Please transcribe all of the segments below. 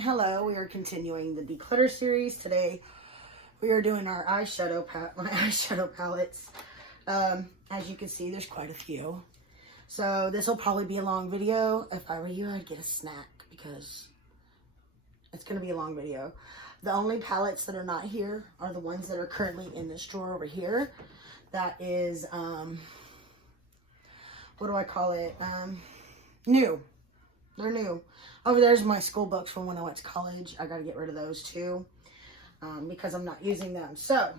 Hello, we are continuing the declutter series. Today we are doing our my eyeshadow palettes. As you can see, there's quite a few. So this will probably be a long video. If I were you, I'd get a snack because it's going to be a long video. The only palettes that are not here are the ones that are currently in this drawer over here. That is, what do I call it? New. They're new. Over there's my school books from when I went to college. I got to get rid of those too because I'm not using them. So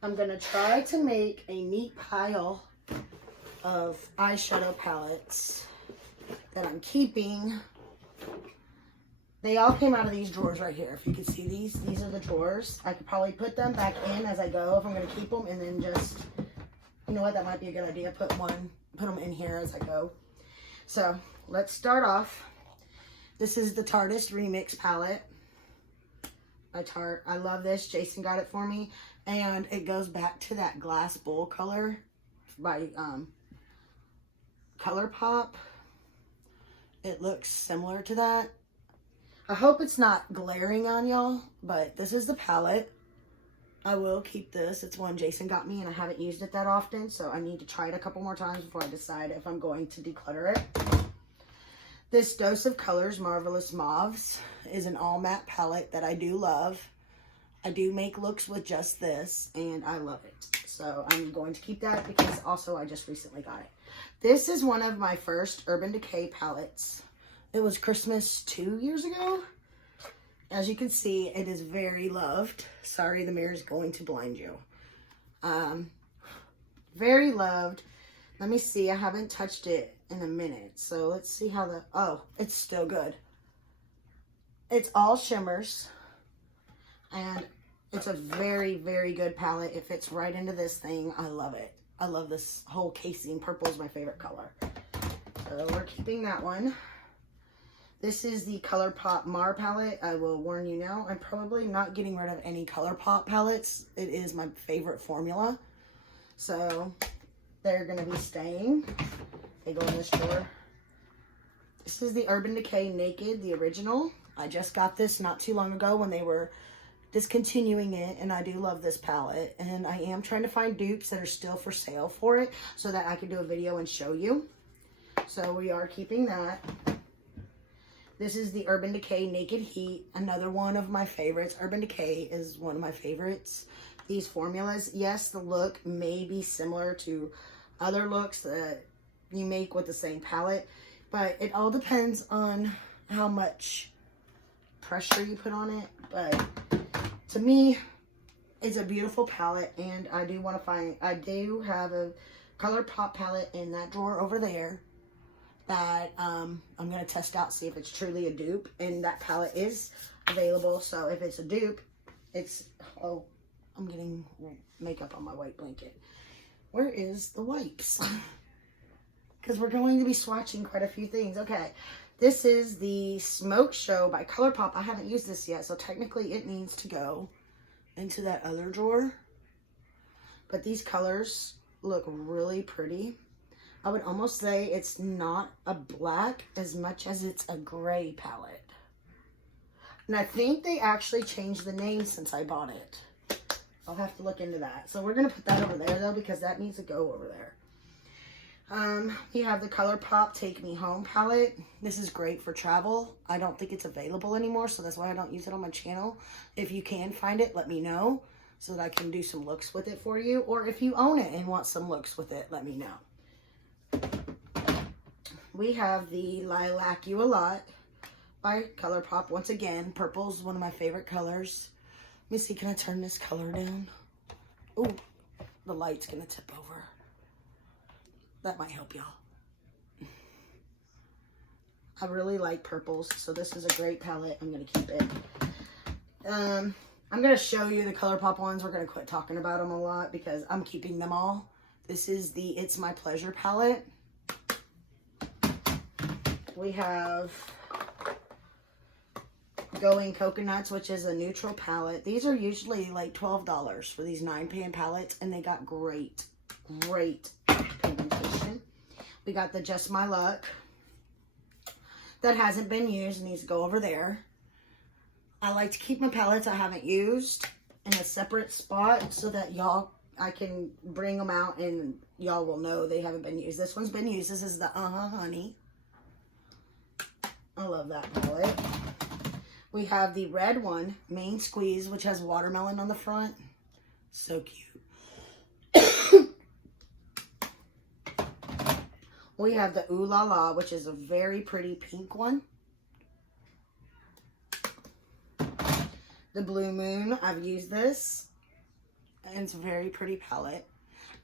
I'm going to try to make a neat pile of eyeshadow palettes that I'm keeping. They all came out of these drawers right here. If you can see these are the drawers. I could probably put them back in as I go if I'm going to keep them, and then just, you know what, that might be a good idea. Put them in here as I go. So let's start off. This is the Tartist Remix palette by Tarte. I love this. Jason got it for me, and it goes back to that glass bowl color by ColourPop. It looks similar to that. I hope it's not glaring on y'all, but this is the palette. I will keep this. It's one Jason got me, and I haven't used it that often, so I need to try it a couple more times before I decide if I'm going to declutter it. This Dose of Colors Marvelous Mauves is an all matte palette that I do love. I do make looks with just this, and I love it. So I'm going to keep that because also I just recently got it. This is one of my first Urban Decay palettes. It was Christmas 2 years ago. As you can see, it is very loved. Sorry, the mirror is going to blind you. Very loved. Let me see. I haven't touched it in a minute. So let's see how oh, it's still good. It's all shimmers. And it's a very, very good palette. It fits right into this thing. I love it. I love this whole casing. Purple is my favorite color. So we're keeping that one. This is the ColourPop Mar palette. I will warn you now, I'm probably not getting rid of any ColourPop palettes. It is my favorite formula. So they're going to be staying. They go in this drawer. This is the Urban Decay Naked, the original. I just got this not too long ago when they were discontinuing it, and I do love this palette. And I am trying to find dupes that are still for sale for it so that I can do a video and show you. So we are keeping that. This is the Urban Decay Naked Heat, another one of my favorites. Urban Decay is one of my favorites. These formulas, yes, the look may be similar to other looks that you make with the same palette, but it all depends on how much pressure you put on it. But to me, it's a beautiful palette, and I do do have a ColourPop palette in that drawer over there that I'm going to test out, see if it's truly a dupe, and that palette is available. So if it's a dupe, it's, oh, I'm getting makeup on my white blanket. Where is the wipes? Because we're going to be swatching quite a few things. Okay, this is the Smoke Show by ColourPop. I haven't used this yet, so technically it needs to go into that other drawer. But these colors look really pretty. I would almost say it's not a black as much as it's a gray palette. And I think they actually changed the name since I bought it. I'll have to look into that. So we're going to put that over there, though, because that needs to go over there. We have the ColourPop Take Me Home palette. This is great for travel. I don't think it's available anymore, so that's why I don't use it on my channel. If you can find it, let me know so that I can do some looks with it for you. Or if you own it and want some looks with it, let me know. We have the Lilac You A Lot by ColourPop. Once again, purple is one of my favorite colors. Let me see, can I turn this color down? Oh, the light's gonna tip over. That might help y'all. I really like purples, so this is a great palette. I'm gonna keep it. I'm gonna show you the ColourPop ones. We're gonna quit talking about them a lot because I'm keeping them all. This is the It's My Pleasure palette. We have Going Coconuts, which is a neutral palette. These are usually like $12 for these 9-pan palettes, and they got great pigmentation. We got the Just My Luck. That hasn't been used, needs to go over there. I like to keep my palettes I haven't used in a separate spot so that I can bring them out and y'all will know they haven't been used. This one's been used. This is the Honey. I love that palette. We have the red one, Main Squeeze, which has watermelon on the front. So cute. We have the Ooh La La, which is a very pretty pink one. The Blue Moon, I've used this. And it's a very pretty palette.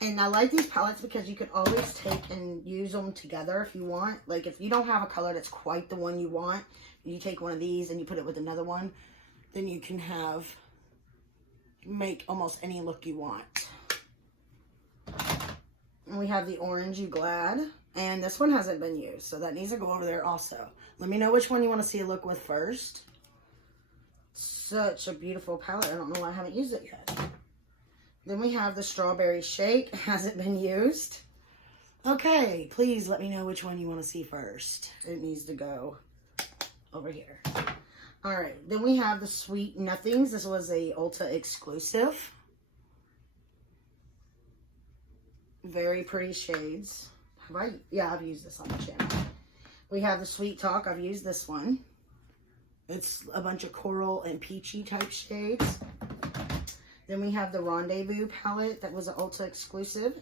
And I like these palettes because you could always take and use them together if you want. Like if you don't have a color that's quite the one you want, you take one of these and you put it with another one, then you can make almost any look you want. And we have the Orange You Glad. And this one hasn't been used, so that needs to go over there also. Let me know which one you want to see a look with first. Such a beautiful palette. I don't know why I haven't used it yet. Then we have the Strawberry Shake. Hasn't been used. Okay, please let me know which one you want to see first. It needs to go over here. Alright, then we have the Sweet Nothings. This was a Ulta exclusive. Very pretty shades. Yeah, I've used this on the channel. We have the Sweet Talk. I've used this one. It's a bunch of coral and peachy type shades. Then we have the Rendezvous palette that was an Ulta exclusive.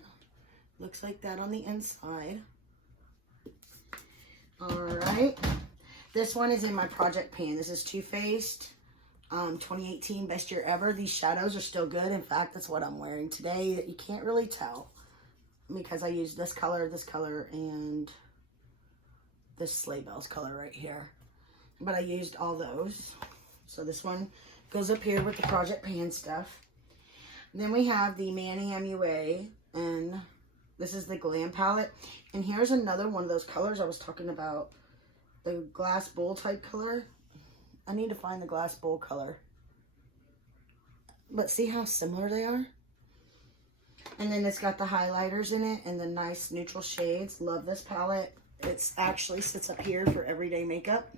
Looks like that on the inside. Alright. This one is in my project pan. This is Too Faced 2018 Best Year Ever. These shadows are still good. In fact, that's what I'm wearing today. That you can't really tell. Because I used this color, and this Sleigh Bells color right here. But I used all those. So this one goes up here with the Project Pan stuff. And then we have the Manny MUA, and this is the Glam palette. And here's another one of those colors I was talking about. The Glass Bowl type color. I need to find the Glass Bowl color. But see how similar they are? And then it's got the highlighters in it and the nice neutral shades. Love this palette. It actually sits up here for everyday makeup.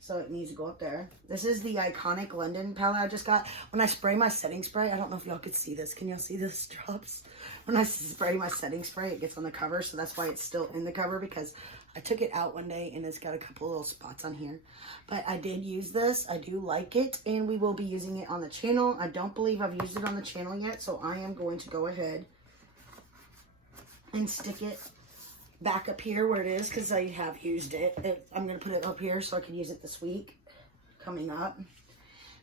So it needs to go up there. This is the Iconic London palette I just got. When I spray my setting spray, I don't know if y'all could see this. Can y'all see this drops? When I spray my setting spray, it gets on the cover. So that's why it's still in the cover, because I took it out one day and it's got a couple little spots on here. But I did use this. I do like it, and we will be using it on the channel. I don't believe I've used it on the channel yet, so I am going to go ahead and stick it back up here where it is, because I have used it. I'm going to put it up here so I can use it this week coming up.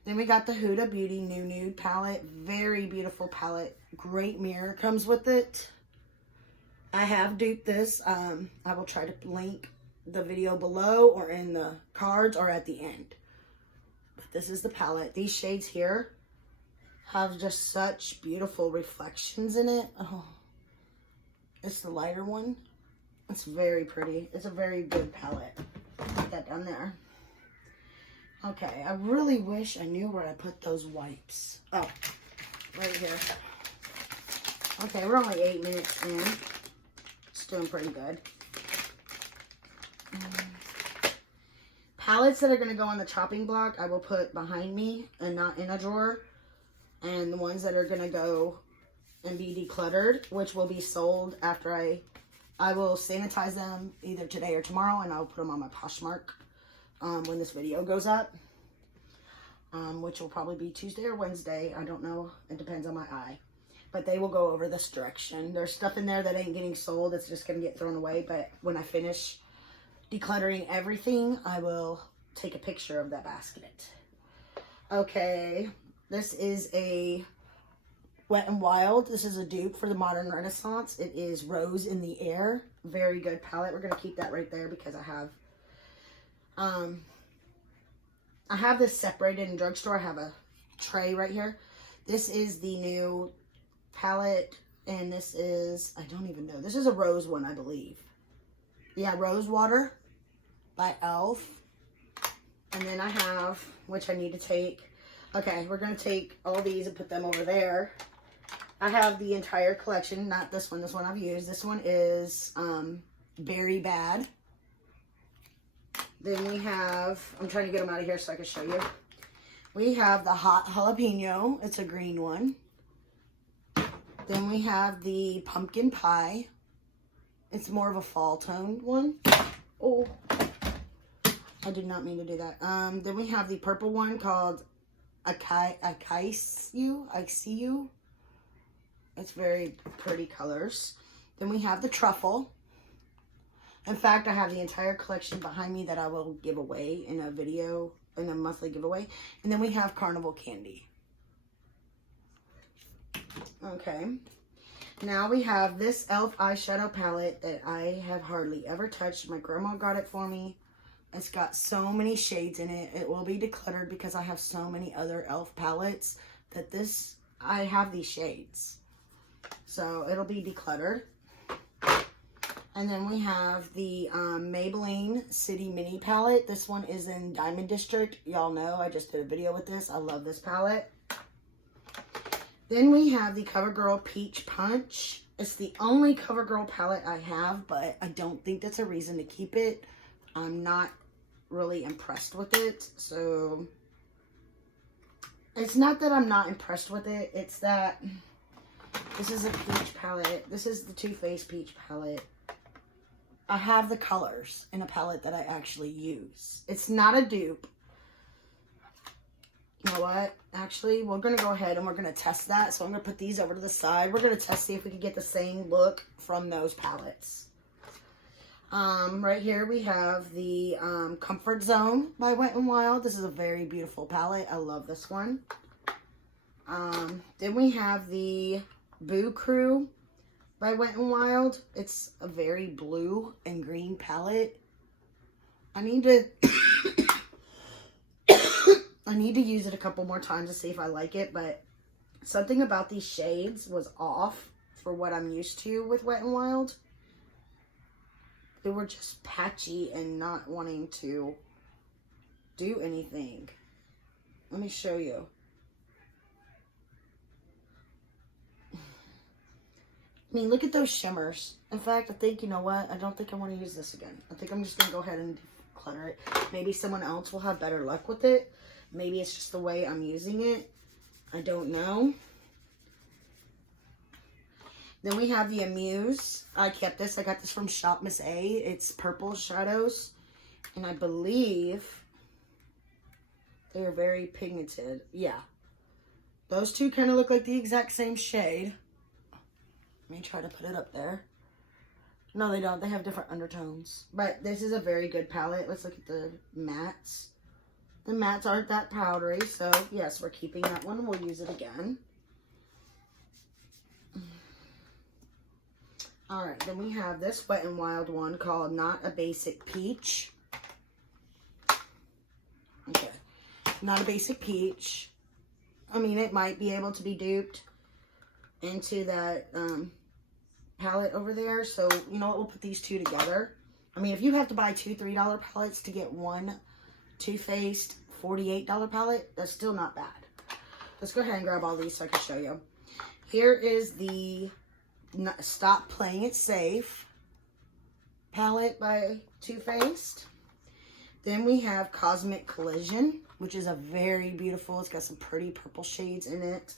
Then we got the Huda Beauty New Nude palette. Very beautiful palette. Great mirror comes with it. I have duped this. I will try to link the video below or in the cards or at the end. But this is the palette. These shades here have just such beautiful reflections in it. Oh, it's the lighter one. It's very pretty. It's a very good palette. Put that down there. Okay, I really wish I knew where I put those wipes. Oh, right here. Okay, we're only 8 minutes in. It's doing pretty good. Palettes that are going to go on the chopping block, I will put behind me and not in a drawer. And the ones that are going to go and be decluttered, which will be sold after I will sanitize them either today or tomorrow, and I'll put them on my Poshmark when this video goes up, which will probably be Tuesday or Wednesday. I don't know. It depends on my eye. But they will go over this direction. There's stuff in there that ain't getting sold. It's just going to get thrown away. But when I finish decluttering everything, I will take a picture of that basket. Okay. This is a Wet n Wild. This is a dupe for the Modern Renaissance. It is Rose in the Air. Very good palette. We're going to keep that right there because I have this separated in drugstore. I have a tray right here. This is the new palette, and this is, I don't even know. This is a rose one, I believe. Yeah, Rose Water by e.l.f. And then I have, which I need to take. Okay, we're going to take all these and put them over there. I have the entire collection, not this one. This one I've used. This one is Berry Bad. Then we have, I'm trying to get them out of here so I can show you. We have the hot jalapeno. It's a green one. Then we have the pumpkin pie. It's more of a fall toned one. Oh, I did not mean to do that. Then we have the purple one called Eyeshadow. It's very pretty colors. Then we have the truffle. In fact, I have the entire collection behind me that I will give away in a video, in a monthly giveaway. And then we have carnival candy. Okay. Now we have this e.l.f. eyeshadow palette that I have hardly ever touched. My grandma got it for me. It's got so many shades in it. It will be decluttered because I have so many other e.l.f. palettes that I have these shades. So it'll be decluttered. And then we have the Maybelline City Mini palette. This one is in Diamond District. Y'all know I just did a video with this. I love this palette. Then we have the CoverGirl Peach Punch. It's the only CoverGirl palette I have, but I don't think that's a reason to keep it. I'm not really impressed with it. So it's not that I'm not impressed with it. It's that this is a peach palette. This is the Too Faced Peach palette. I have the colors in a palette that I actually use. It's not a dupe. You know what? Actually, we're going to go ahead and we're going to test that. So I'm going to put these over to the side. We're going to test, see if we can get the same look from those palettes. Right here we have the Comfort Zone by Wet n Wild. This is a very beautiful palette. I love this one. Then we have the Boo Crew by Wet n Wild. It's a very blue and green palette. I need to I need to use it a couple more times to see if I like it, but something about these shades was off for what I'm used to with Wet n Wild. They were just patchy and not wanting to do anything. Let me show you. I mean, look at those shimmers. In fact, I think, you know what? I don't think I want to use this again. I think I'm just going to go ahead and declutter it. Maybe someone else will have better luck with it. Maybe it's just the way I'm using it. I don't know. Then we have the Amuse. I kept this. I got this from Shop Miss A. It's purple shadows. And I believe they're very pigmented. Yeah. Those two kind of look like the exact same shade. Let me try to put it up there. No, they don't. They have different undertones. But this is a very good palette. Let's look at the mattes. The mattes aren't that powdery. So, yes, we're keeping that one. We'll use it again. Alright, then we have this Wet n Wild one called Not a Basic Peach. Okay. Not a Basic Peach. I mean, it might be able to be duped into that palette over there. So, you know what? We'll put these two together. I mean, if you have to buy two $3 palettes to get one Too Faced $48 palette, that's still not bad. Let's go ahead and grab all these so I can show you. Here is the Stop Playing It Safe palette by Too Faced. Then we have Cosmic Collision, which is a very beautiful, it's got some pretty purple shades in it.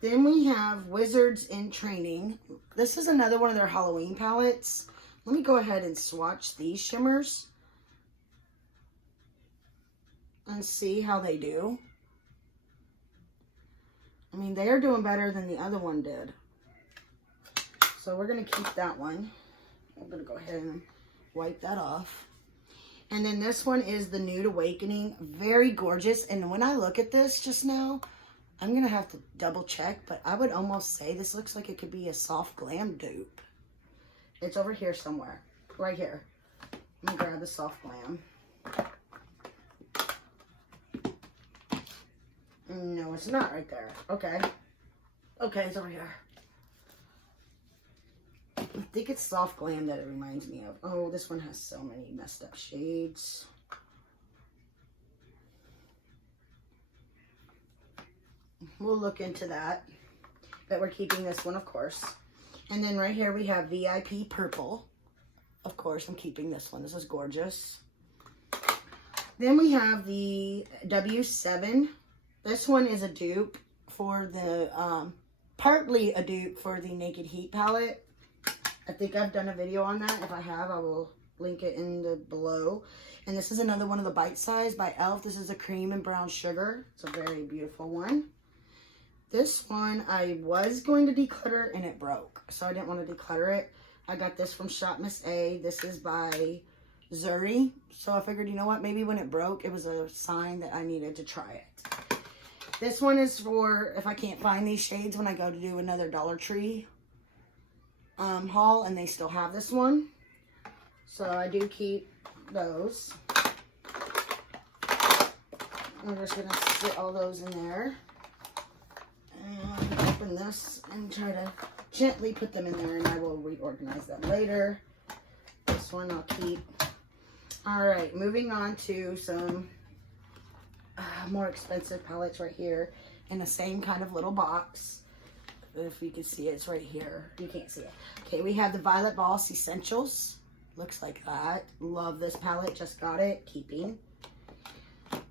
Then we have Wizards in Training. This is another one of their Halloween palettes. Let me go ahead and swatch these shimmers and see how they do. I mean, they are doing better than the other one did. So we're going to keep that one. I'm going to go ahead and wipe that off. And then this one is the Nude Awakening. Very gorgeous. And when I look at this just now, I'm going to have to double check. But I would almost say this looks like it could be a soft glam dupe. It's over here somewhere. Right here. Let me grab the soft glam. No, it's not right there. Okay. Okay, it's over here. I think it's soft glam that it reminds me of. Oh, this one has so many messed up shades. We'll look into that. But we're keeping this one, of course. And then right here we have VIP Purple. Of course, I'm keeping this one. This is gorgeous. Then we have the W7. This one is a dupe for the, partly a dupe for the Naked Heat palette. I think I've done a video on that. If I have, I will link it in the below. And this is another one of the Bite Size by e.l.f. This is a cream and brown sugar. It's a very beautiful one. This one I was going to declutter and it broke, so I didn't want to declutter it. I got this from Shop Miss A. This is by Zuri. So I figured, you know what, maybe when it broke, it was a sign that I needed to try it. This one is for if I can't find these shades when I go to do another Dollar Tree haul, and they still have this one. So I do keep those. I'm just going to sit all those in there. And open this and try to gently put them in there, and I will reorganize them later. This one I'll keep. Alright, moving on to some more expensive palettes right here in the same kind of little box. If you can see it, it's right here. You can't see it. Okay, we have the Violet Boss Essentials. Looks like that. Love this palette. Just got it. Keeping.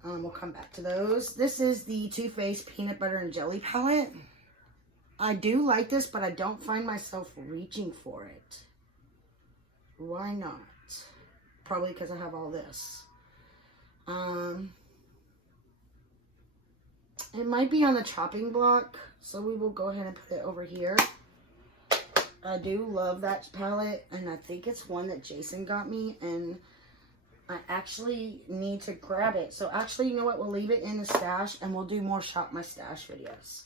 We'll come back to those. This is the Too Faced Peanut Butter and Jelly palette. I do like this, but I don't find myself reaching for it. Why not? Probably because I have all this. It might be on the chopping block, so we will go ahead and put it over here. I do love that palette, and I think it's one that Jason got me, and I actually need to grab it. So actually, you know what? We'll leave it in the stash, and we'll do more Shop My Stash videos.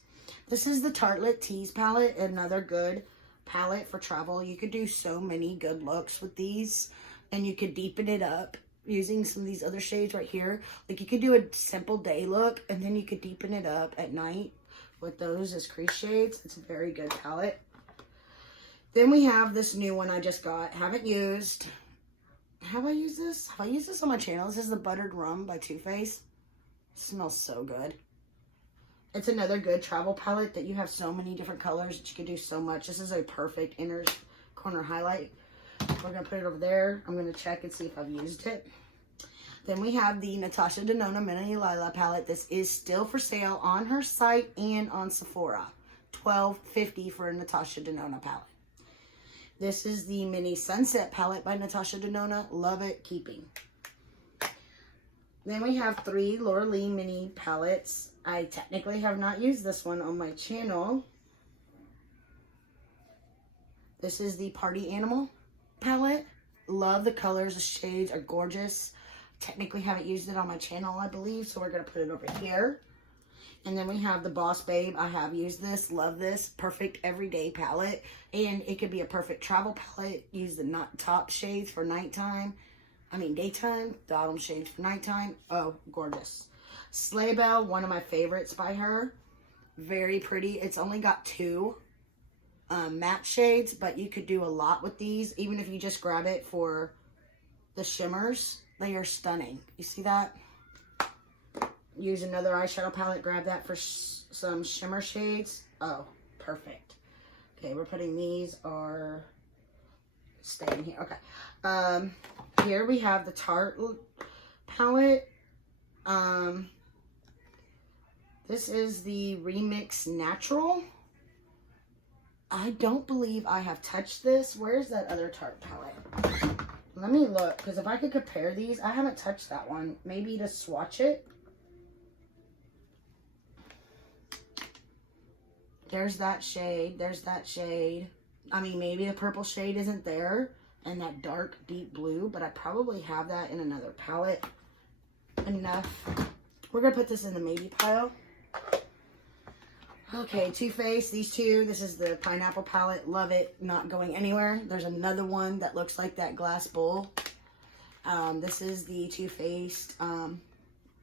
This is the Tartelette Tease palette, another good palette for travel. You could do so many good looks with these, and you could deepen it up using some of these other shades right here. Like, you could do a simple day look, and then you could deepen it up at night with those as crease shades. It's a very good palette. Then we have this new one I just got. Haven't used. Have I used this? Have I used this on my channel? This is the Buttered Rum by Too Faced. Smells so good. It's another good travel palette that you have so many different colors that you can do so much. This is a perfect inner corner highlight. We're going to put it over there. I'm going to check and see if I've used it. Then we have the Natasha Denona Mini Lila palette. This is still for sale on her site and on Sephora. $12.50 for a Natasha Denona palette. This is the Mini Sunset palette by Natasha Denona. Love it. Keeping. Then we have 3 Laura Lee mini palettes. I technically have not used this one on my channel. This is the Party Animal palette. Love the colors. The shades are gorgeous. Technically haven't used it on my channel, I believe, so we're going to put it over here. And then we have the Boss Babe. I have used this. Love this. Perfect everyday palette. And it could be a perfect travel palette. Use the top shades for nighttime. I mean daytime. Bottom shades for nighttime. Oh, gorgeous. Sleigh Bell, one of my favorites by her. Very pretty. It's only got 2 matte shades, but you could do a lot with these. Even if you just grab it for the shimmers. They are stunning. You see that? Use another eyeshadow palette, grab that for some shimmer shades. Oh, perfect. Okay, we're putting these are staying here. Okay. Here we have the Tarte palette. This is the Remix Natural. I don't believe I have touched this. Where's that other Tarte palette? Let me look, because if I could compare these, I haven't touched that one. Maybe to swatch it. There's that shade. There's that shade. I mean, maybe the purple shade isn't there. And that dark, deep blue. But I probably have that in another palette. Enough. We're going to put this in the maybe pile. Okay, Too Faced. These two. This is the Pineapple palette. Love it. Not going anywhere. There's another one that looks like that glass bowl. This is the Too Faced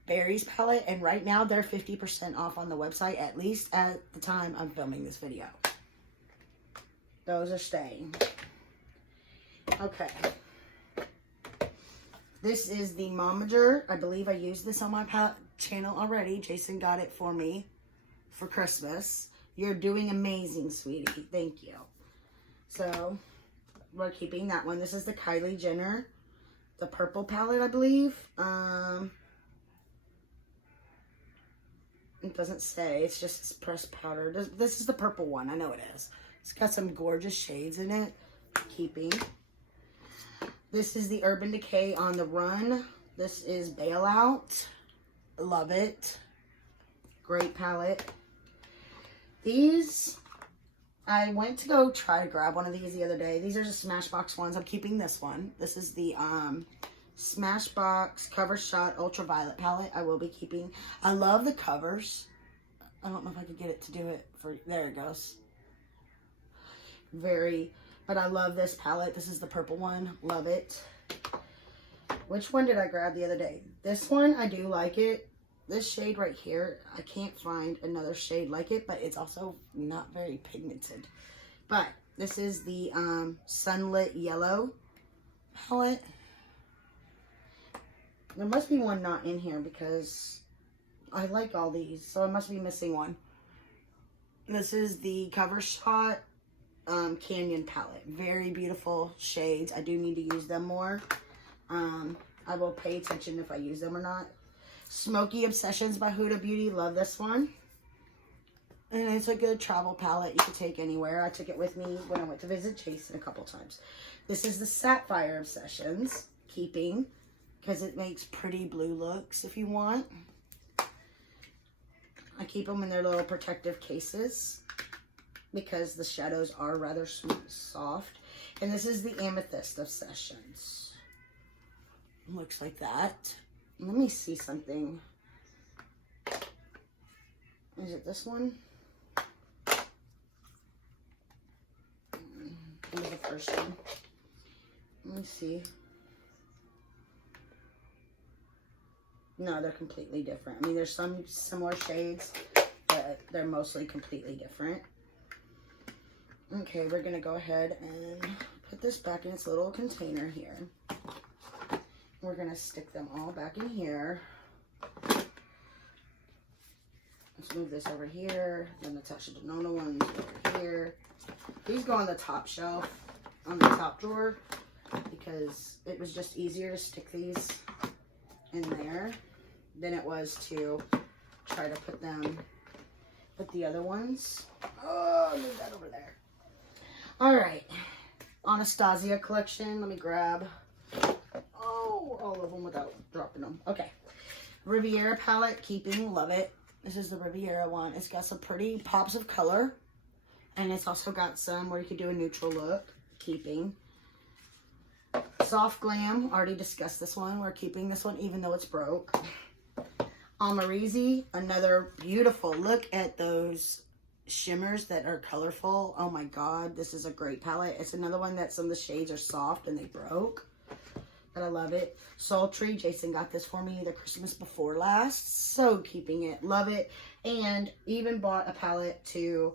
Berries palette, and right now they're 50% off on the website, at least at the time I'm filming this video. Those are staying. Okay. This is the Momager. I believe I used this on my channel already. Jason got it for me for Christmas. You're doing amazing, sweetie. Thank you. So, we're keeping that one. This is the Kylie Jenner, the purple palette, I believe. It doesn't say. It's just pressed powder. This is the purple one. I know it is. It's got some gorgeous shades in it. Keeping. This is the Urban Decay On the Run. This is Bailout. Love it. Great palette. These, I went to go try to grab one of these the other day. These are just Smashbox ones. I'm keeping this one. This is the Smashbox Cover Shot Ultraviolet palette. I will be keeping. I love the covers. I don't know if I could get it to do it for, there it goes. But I love this palette. This is the purple one. Love it. Which one did I grab the other day? This one, I do like it. This shade right here, I can't find another shade like it, but it's also not very pigmented. But this is the Sunlit Yellow palette. There must be one not in here because I like all these, so I must be missing one. This is the Cover Shot Canyon palette. Very beautiful shades. I do need to use them more. I will pay attention if I use them or not. Smoky Obsessions by Huda Beauty. Love this one. And it's a good travel palette you can take anywhere. I took it with me when I went to visit Jason a couple times. This is the Sapphire Obsessions. Keeping. Because it makes pretty blue looks if you want. I keep them in their little protective cases because the shadows are rather soft. And this is the Amethyst Obsessions. Looks like that. Let me see something. Is it this one? This is the first one. Let me see. No, they're completely different. I mean, there's some similar shades, but they're mostly completely different. Okay, we're going to go ahead and put this back in its little container here. We're going to stick them all back in here. Let's move this over here. Then the Natasha Denona ones over here. These go on the top shelf, on the top drawer, because it was just easier to stick these in there than it was to try to put the other ones. Oh, move that over there. All right, Anastasia collection. Let me grab all of them without dropping them. Okay, Riviera palette. Keeping. Love it. This is the Riviera one. It's got some pretty pops of color, and it's also got some where you could do a neutral look. Keeping. Soft Glam, already discussed this one. We're keeping this one even though it's broke. Amarizi, another beautiful. Look at those shimmers that are colorful. Oh my god, this is a great palette. It's another one that some of the shades are soft and they broke, but I love it. Sultry, Jason got this for me the Christmas before last, so keeping it. Love it. And even bought a palette to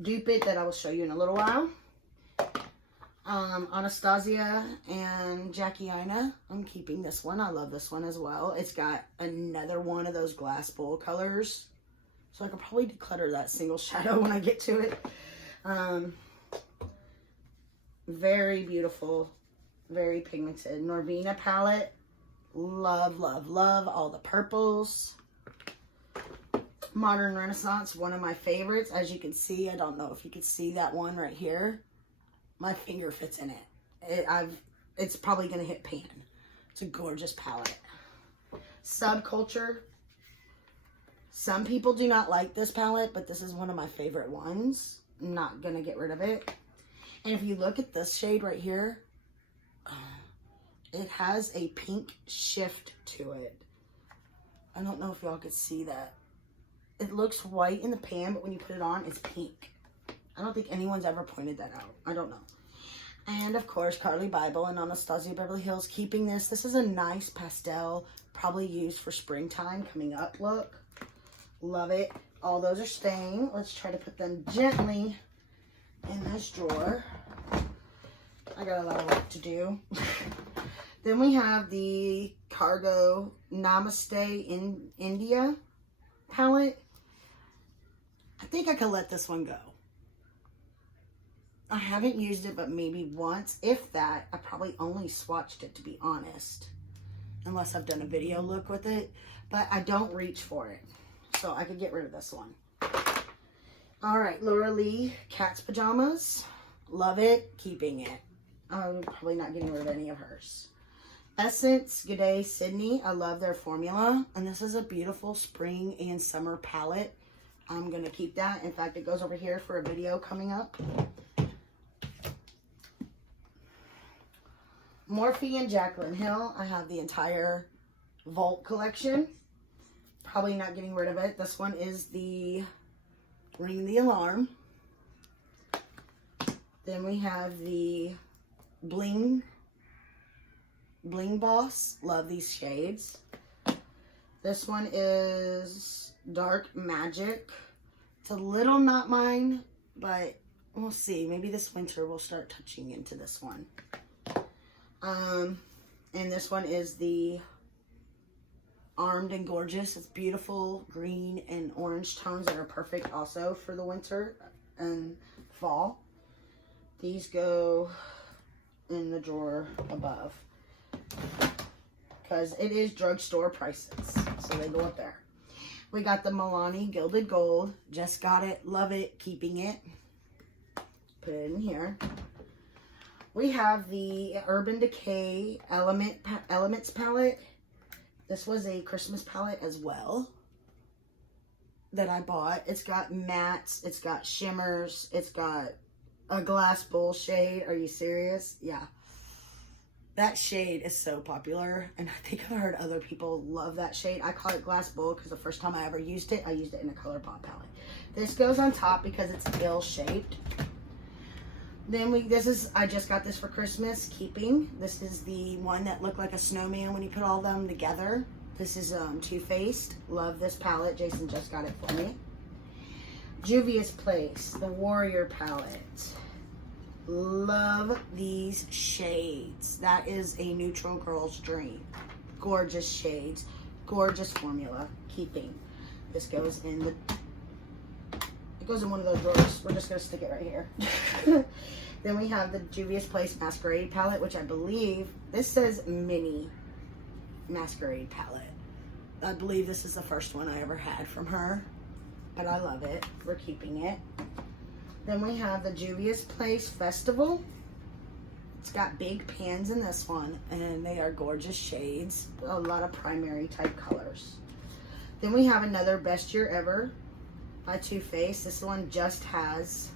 dupe it that I will show you in a little while. Anastasia and Jackie Aina. I'm keeping this one. I love this one as well. It's got another one of those glass bowl colors. So I could probably declutter that single shadow when I get to it. Very beautiful. Very pigmented. Norvina palette. Love, love, love all the purples. Modern Renaissance. One of my favorites. As you can see, I don't know if you can see that one right here. My finger fits in it. It's probably going to hit pan. It's a gorgeous palette. Subculture. Some people do not like this palette, but this is one of my favorite ones. I'm not going to get rid of it. And if you look at this shade right here, it has a pink shift to it. I don't know if y'all could see that. It looks white in the pan, but when you put it on, it's pink. I don't think anyone's ever pointed that out. I don't know. And of course, Carly Bible and Anastasia Beverly Hills keeping this. This is a nice pastel, probably used for springtime coming up look. Love it. All those are staying. Let's try to put them gently in this drawer. I got a lot of work to do. Then we have the Cargo Namaste in India palette. I think I could let this one go. I haven't used it but maybe once, if that. I probably only swatched it, to be honest, unless I've done a video look with it, but I don't reach for it. So I could get rid of this one. All right, Laura Lee Cat's Pajamas. Love it, keeping it. I'm probably not getting rid of any of hers. Essence, Good Day Sydney. I love their formula. And this is a beautiful spring and summer palette. I'm going to keep that. In fact, it goes over here for a video coming up. Morphe and Jaclyn Hill. I have the entire Vault collection. Probably not getting rid of it. This one is the Ring the Alarm. Then we have the Bling Boss. Love these shades. This one is Dark Magic. It's a little not mine, but we'll see. Maybe this winter we'll start touching into this one. And this one is the Armed and Gorgeous. It's beautiful green and orange tones that are perfect also for the winter and fall. These go in the drawer above because it is drugstore prices, so they go up there. We got the Milani Gilded Gold. Just got it. Love it. Keeping it. Put it in here. We have the Urban Decay Elements palette. This was a Christmas palette as well that I bought. It's got mattes. It's got shimmers. It's got a glass bowl shade. Are you serious? Yeah. That shade is so popular, and I think I've heard other people love that shade. I call it glass bowl because the first time I ever used it, I used it in a ColourPop palette. This goes on top because it's ill-shaped. Then I just got this for Christmas, keeping. This is the one that looked like a snowman when you put all of them together. This is Too Faced. Love this palette. Jason just got it for me. Juvia's Place, the Warrior palette. Love these shades. That is a neutral girl's dream. Gorgeous shades. Gorgeous formula. Keeping. This goes in the... It goes in one of those drawers. We're just going to stick it right here. Then we have the Juvia's Place Masquerade palette, which I believe... This says Mini Masquerade palette. I believe this is the first one I ever had from her. But I love it. We're keeping it. Then we have the Juvia's Place Festival. It's got big pans in this one, and they are gorgeous shades. A lot of primary type colors. Then we have another Best Year Ever by Too Faced. This one just has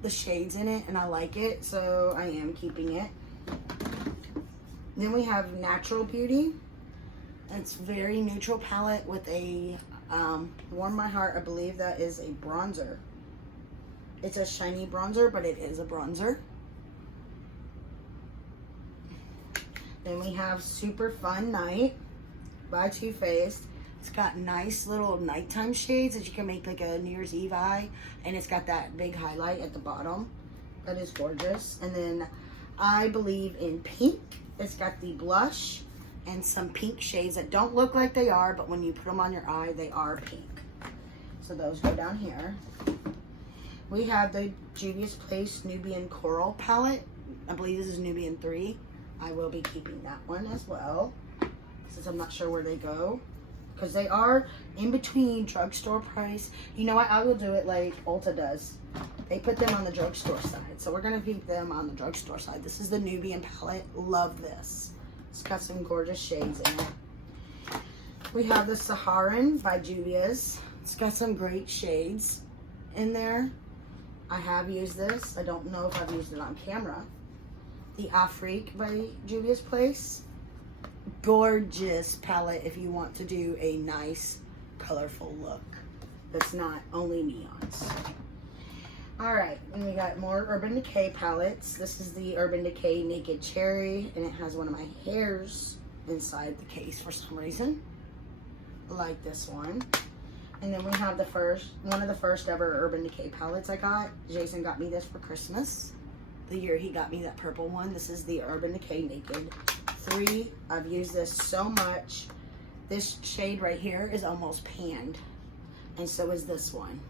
the shades in it, and I like it, so I am keeping it. Then we have Natural Beauty. It's very neutral palette with a Warm My Heart. I believe that is a bronzer. It's a shiny bronzer, but it is a bronzer. Then we have Super Fun Night by Too Faced. It's got nice little nighttime shades that you can make like a New Year's Eve eye. And it's got that big highlight at the bottom. That is gorgeous. And then I believe in pink. It's got the blush and some pink shades that don't look like they are, but when you put them on your eye, they are pink. So those go down here. We have the Juvia's Place Nubian Coral palette. I believe this is Nubian 3. I will be keeping that one as well, since I'm not sure where they go. Because they are in between drugstore price. You know what? I will do it like Ulta does. They put them on the drugstore side. So we're going to keep them on the drugstore side. This is the Nubian palette. Love this. It's got some gorgeous shades in it. We have the Saharan by Juvia's. It's got some great shades in there. I have used this. I don't know if I've used it on camera. The Afrique by Juvia's Place. Gorgeous palette if you want to do a nice, colorful look that's not only neons. Alright, and we got more Urban Decay palettes. This is the Urban Decay Naked Cherry, and it has one of my hairs inside the case for some reason. I like this one. And then we have one of the first ever Urban Decay palettes I got. Jason got me this for Christmas. The year he got me that purple one. This is the Urban Decay Naked 3. I've used this so much. This shade right here is almost panned. And so is this one.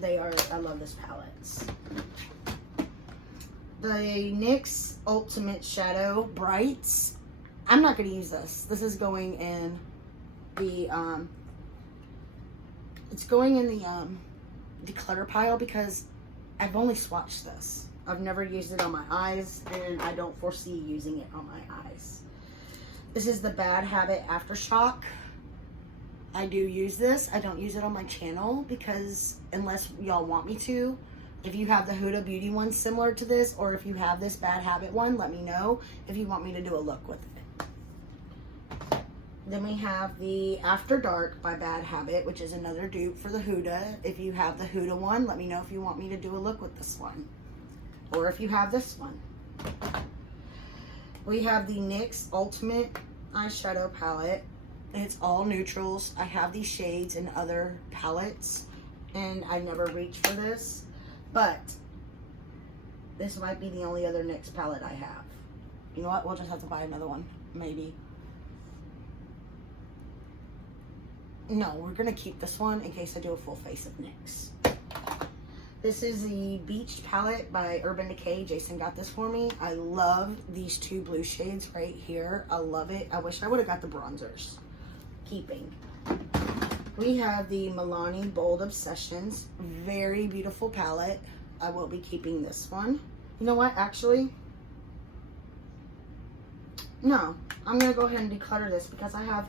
I love this palette. The NYX Ultimate Shadow Brights. I'm not going to use this. This is going in the, it's going in the declutter pile because I've only swatched this. I've never used it on my eyes, and I don't foresee using it on my eyes. This is the Bad Habit Aftershock. I do use this. I don't use it on my channel because unless y'all want me to. If you have the Huda Beauty one similar to this, or if you have this Bad Habit one, let me know if you want me to do a look with it. Then we have the After Dark by Bad Habit, which is another dupe for the Huda. If you have the Huda one, let me know if you want me to do a look with this one. Or if you have this one. We have the NYX Ultimate Eyeshadow Palette. It's all neutrals. I have these shades in other palettes, and I never reach for this. But this might be the only other NYX palette I have. You know what? We'll just have to buy another one. Maybe. No, we're going to keep this one in case I do a full face of NYX. This is the Beach palette by Urban Decay. Jason got this for me. I love these two blue shades right here. I love it. I wish I would have got the bronzers. Keeping. We have the Milani Bold Obsessions. Very beautiful palette. I will be keeping this one. You know what? Actually, no. I'm going to go ahead and declutter this because I have,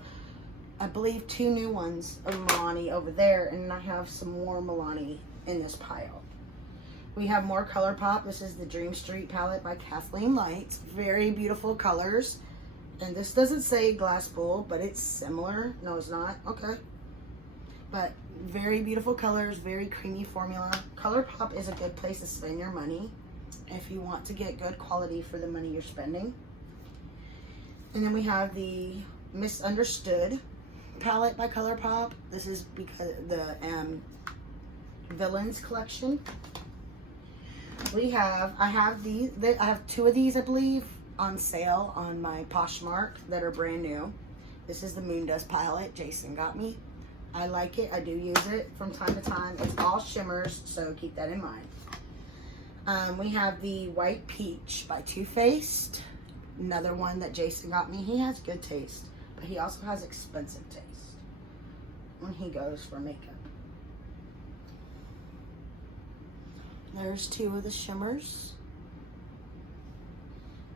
I believe, 2 new ones of Milani over there, and I have some more Milani in this pile. We have more ColourPop. This is the Dream Street palette by Kathleen Lights. Very beautiful colors. And this doesn't say Glass Pool, but it's similar. No, it's not. Okay. But very beautiful colors, very creamy formula. ColourPop is a good place to spend your money if you want to get good quality for the money you're spending. And then we have the Misunderstood palette by ColourPop. This is because the Villains collection. I have 2 of these, I believe, on sale on my Poshmark that are brand new. This is the Moondust palette Jason got me. I like it. I do use it from time to time. It's all shimmers, so keep that in mind. We have the White Peach by Too Faced. Another one that Jason got me. He has good taste, but he also has expensive taste when he goes for makeup. There's 2 of the shimmers.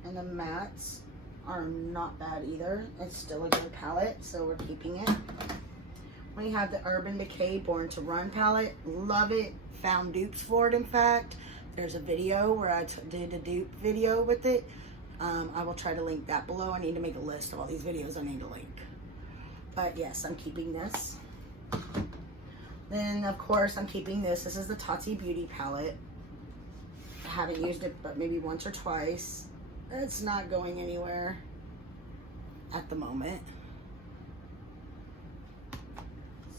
And the mattes are not bad either. It's still a good palette, so we're keeping it. We have the Urban Decay Born to Run palette. Love it. Found dupes for it, in fact. There's a video where I did a dupe video with it. I will try to link that below. I need to make a list of all these videos I need to link. But yes, I'm keeping this. Then, of course, I'm keeping this. This is the Tati Beauty palette. I haven't used it but maybe once or twice. It's not going anywhere at the moment.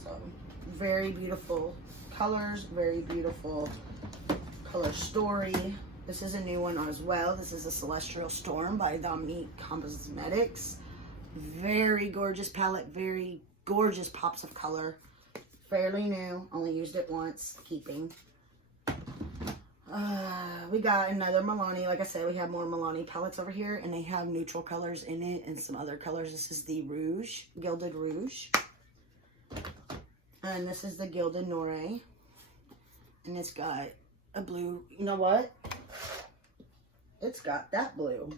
So, very beautiful colors, very beautiful color story. This is a new one as well. This is a Celestial Storm by Dominique Cosmetics. Very gorgeous palette, very gorgeous pops of color. Fairly new, only used it once, keeping. We got another Milani. Like I said, we have more Milani palettes over here, and they have neutral colors in it and some other colors. This is the Rouge, Gilded Rouge. And this is the Gilded Noire. And it's got a blue, you know what? It's got that blue.